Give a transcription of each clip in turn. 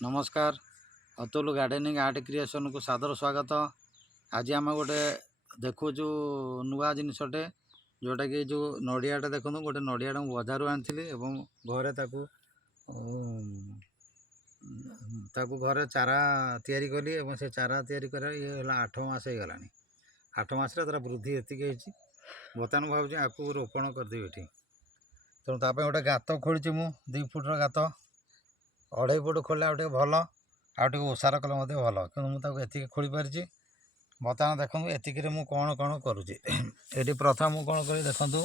नमस्कार। Atul gardening art creation को सादर स्वागत। आज आम गोटे देखु नुआ जिनसटे जोटा कि जो नड़ियाटा देखो गोटे नड़िया बजार आनी घरे ताकू घरे चारा तैयारी कली और से चारा तैयारी कर ये 8 मास हो गला। 8 मास तार वृद्धि एति बर्तमान भाव आपको रोपण करदेवी ये तेणु ताप गोटे गात खोली मु 2 फुट्र गात 2.5 फुट खोलिया आउ भल आउ ओसार कले भल कि मुझे खोली पारि। बर्तमान देखो एतिक मु कौन कौन करुँची ये प्रथम मु कौन कर देखु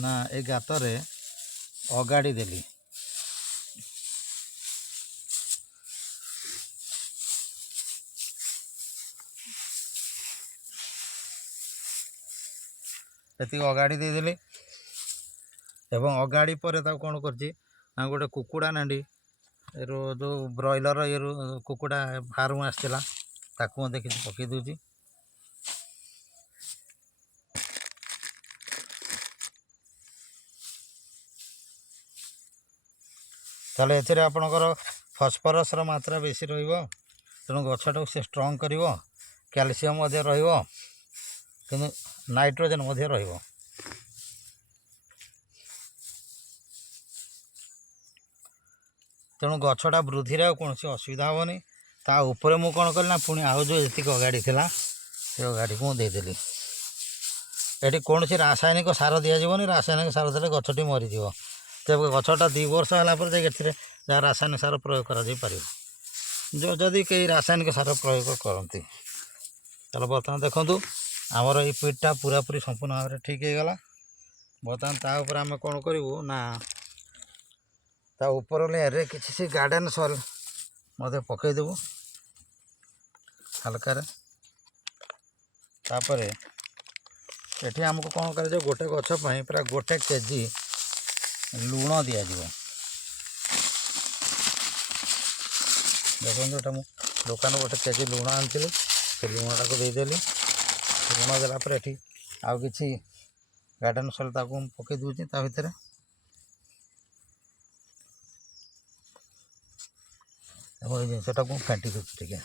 ना ये गातर अगाड़ी देली ये अगाड़ी देदेली एवं अगाड़ी पर कौन कर गोटे कुकुड़ा नांडी जो ब्रॉयलर ये कुकुड़ा फार्म आसला ताकू देखी पकई दूची। ताले एथिरे आपणकर फस्फरस मात्रा बेसी तेणु गछटा से स्ट्रंग कर कैल्शियम कि नाइट्रोजेन रहिबो। तेणु गछटा वृद्धि कौन असुविधा हेनी। ता ऊपर मु कौन कल ना पुणी आउ जो जी अगाड़ी थी से अगाड़ी को देदेली। ये कौन सी रासायनिक सार दिज्वनी रासायनिक सार देते गछटी मरीज तेज गछटा 2 वर्ष है जहाँ रासायनिक सार प्रयोग कर जो जदि कई रासायनिक सार प्रयोग करती चलो बर्तमान देखूँ आमर ये पिटा पूरा पूरी संपूर्ण भाव में ठीक हो गला। बर्तमान तापर आम कौन करूँ ना ता ऊपर लेयर किसी से गार्डन सॉइल मत पकईदेबू हल्का तापर ये आमको कौन कर गोटे गछपाई पूरा 1 केजी लुण दिज्व। देखो जो दुकान 1 केजी लुण आनी से लुणटा को देदेली। लुण देलापर ये आउ कि गार्डन सॉइल पकई दूसरी ता भितर जिनटा को फेंटी दूसरी टे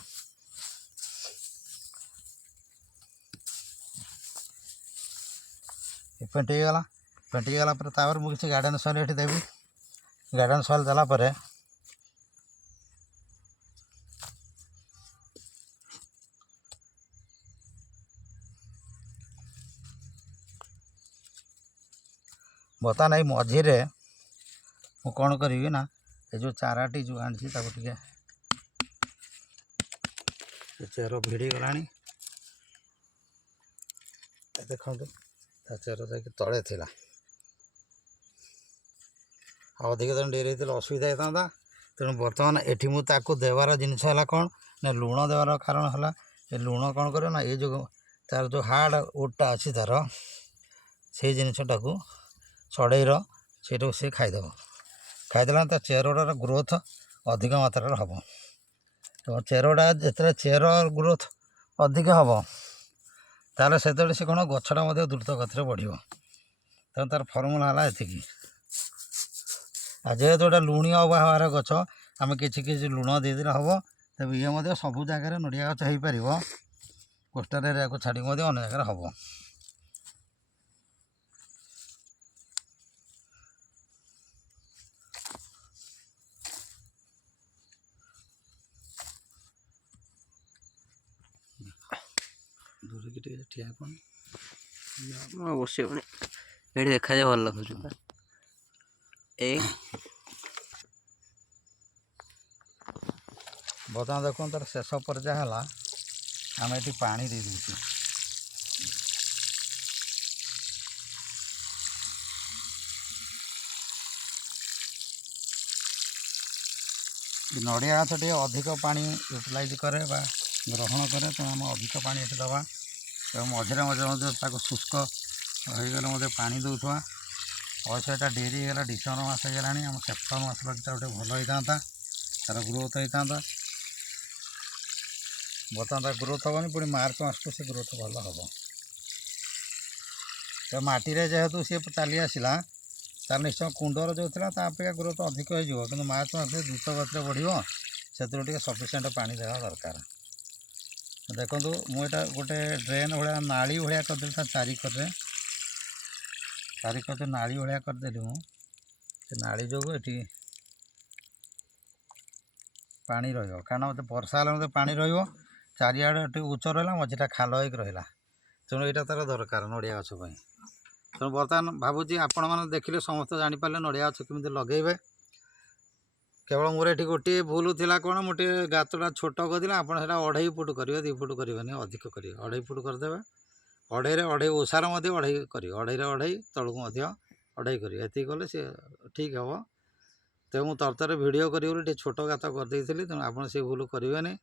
फेंटीगला। फेंटीगला मुझे गार्डन सॉइल ये देवी। गार्डन सॉइल देलापर बर्तमान ये मझीरे मु कौन करी ना ये जो चाराटी जो आनी टे चेर भिड़ी गला। देखो चेर जाकि तले थी अधिक दिन डेरी असुविधा होता तेणु बर्तमान ये मुझे देवार जिनस है कौन ना लुण देवार कारण है ये लुण कौन कर ना ये जो तार जो हार्ड वुडटा अच्छी तार से जिनटा को चढ़ईर से खाईदेव। खाईदेला चेरटार ग्रोथ अधिक मात्रा हम तो चेरटा जिते चेर ग्रोथ अधिक हम ताले से कौन गछटा द्रुत गति बढ़ो तेणु तार फर्मुला है ये। जेहेतु गोटे लुणिया अभाव गछ आम कि लुण देदेले हम तब ये सबू जगार नड़िया गछ हो पार कोस्टाल एरिया को छाड़ी अनेक जगह हम। दूर की ठिया बस ये देखा जाए भल लगुच बर्तमान देखो तार शेष पर्याय है आम ये पानी दे दूँ। नड़िया गछ टे अधिक पानी यूटिलाइज करे ग्रहण करे तो आम अधिक पानी ये दवा मझे मझे शुष्क हो गले पानी दौथवा अवश्य यहाँ डेरी होगा डिसेम्बर मस होगा आम सेप्टेम्बर मस गोटे भल होता तार ग्रोथ होता। बर्तमान तार ग्रोथ हेनी पुणी मार्च मस को सी ग्रोथ भल हम तो मटी जेहेतु सी चली आसला तार निश्चय कुंडर जो था अपेक्षा ग्रोथ अधिक हो मार्च मस द्रुत गति बढ़ो ସେଥିରୁ ଟିକେ ସଫିସିଏଣ୍ଟ ପାଣି ଦେବା ଦରକାର। ଦେଖନ୍ତୁ ମୁଁ ଏଇଟା ଗୋଟେ ଡ୍ରେନ୍ ଭଳିଆ ନାଳି ଭଳିଆ କରିଦେଲି, ତା ଚାରିକରେ ନାଳି ଭଳିଆ କରିଦେଲି ମୁଁ। ସେ ନାଳି ଯୋଗୁଁ ଏଠି ପାଣି ରହିବ, କାରଣ ମୋତେ ବର୍ଷା ହେଲେ ମୋତେ ପାଣି ରହିବ, ଚାରିଆଡ଼େ ଟିକେ ଉଚ୍ଚ ରହିଲା, ମଝିଟା ଖାଲ ହେଇକି ରହିଲା। ତେଣୁ ଏଇଟା ତା'ର ଦରକାର ନଡ଼ିଆ ଗଛ ପାଇଁ। ତେଣୁ ବର୍ତ୍ତମାନ ଭାବୁଛି ଆପଣମାନେ ଦେଖିଲେ ସମସ୍ତେ ଜାଣିପାରିଲେ ନଡ଼ିଆ ଗଛ କେମିତି ଲଗେଇବେ। କେବଳ ମୋର ଏଠି ଗୋଟିଏ ଭୁଲ ଥିଲା, କ'ଣ ମୁଁ ଟିକେ ଗାତଟା ଛୋଟ କରିଦେଲି। ଆପଣ ସେଟା 2.5 ଫୁଟ କରିବେ, 2 ଫୁଟ କରିବେନି, ଅଧିକ କରିବେ, 2.5 ଫୁଟ କରିଦେବେ। 2.5ରେ 2.5 ଓସାର ମଧ୍ୟ 2.5 କରିବେ, 2.5ରେ 2.5 ତଳକୁ ମଧ୍ୟ 2.5 କରିବେ। ଏତିକି କଲେ ସେ ଠିକ୍ ହେବ। ତେଣୁ ମୁଁ ତରତରେ ଭିଡ଼ିଓ କରିବି ବୋଲି ଟିକେ ଛୋଟ ଗାତ କରିଦେଇଥିଲି। ତେଣୁ ଆପଣ ସେ ଭୁଲ କରିବେନି।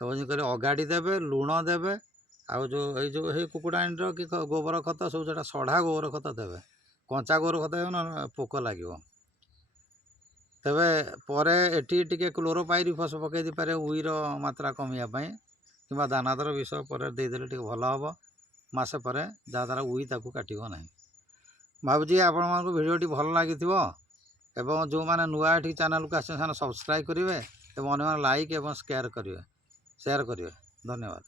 ଏବଂ କହିଲେ ଅଗାଡ଼ି ଦେବେ, ଲୁଣ ଦେବେ, ଆଉ ଯେଉଁ ଏଇ କୁକୁଡ଼ା ଆଣିର କି ଗୋବର ଖତ ସବୁ, ସେଟା ସଢ଼ା ଗୋବର ଖତ ଦେବେ। କଞ୍ଚା ଗୋବର ଖତ ଦେବେ ନା ପୋକ ଲାଗିବ। ତେବେ ପରେ ଏଠି ଟିକେ କ୍ଲୋରୋପାଇରିଫସ୍ ପକାଇ ଦେଇପାରେ ଉଇର ମାତ୍ରା କମିବା ପାଇଁ, କିମ୍ବା ଦାନାଦାର ବିଷ ପରେ ଦେଇଦେଲେ ଟିକେ ଭଲ ହେବ ମାସେ ପରେ, ଯାହାଦ୍ୱାରା ଉଇ ତାକୁ କାଟିବ ନାହିଁ। ଭାବୁଛି ଆପଣମାନଙ୍କୁ ଭିଡ଼ିଓଟି ଭଲ ଲାଗିଥିବ। ଏବଂ ଯେଉଁମାନେ ନୂଆ ଏଠି ଚ୍ୟାନେଲକୁ ଆସିଛନ୍ତି ସେମାନେ ସବସ୍କ୍ରାଇବ୍ କରିବେ ଏବଂ ଅନ୍ୟମାନେ ଲାଇକ୍ ଏବଂ ସେୟାର କରିବେ। ଧନ୍ୟବାଦ।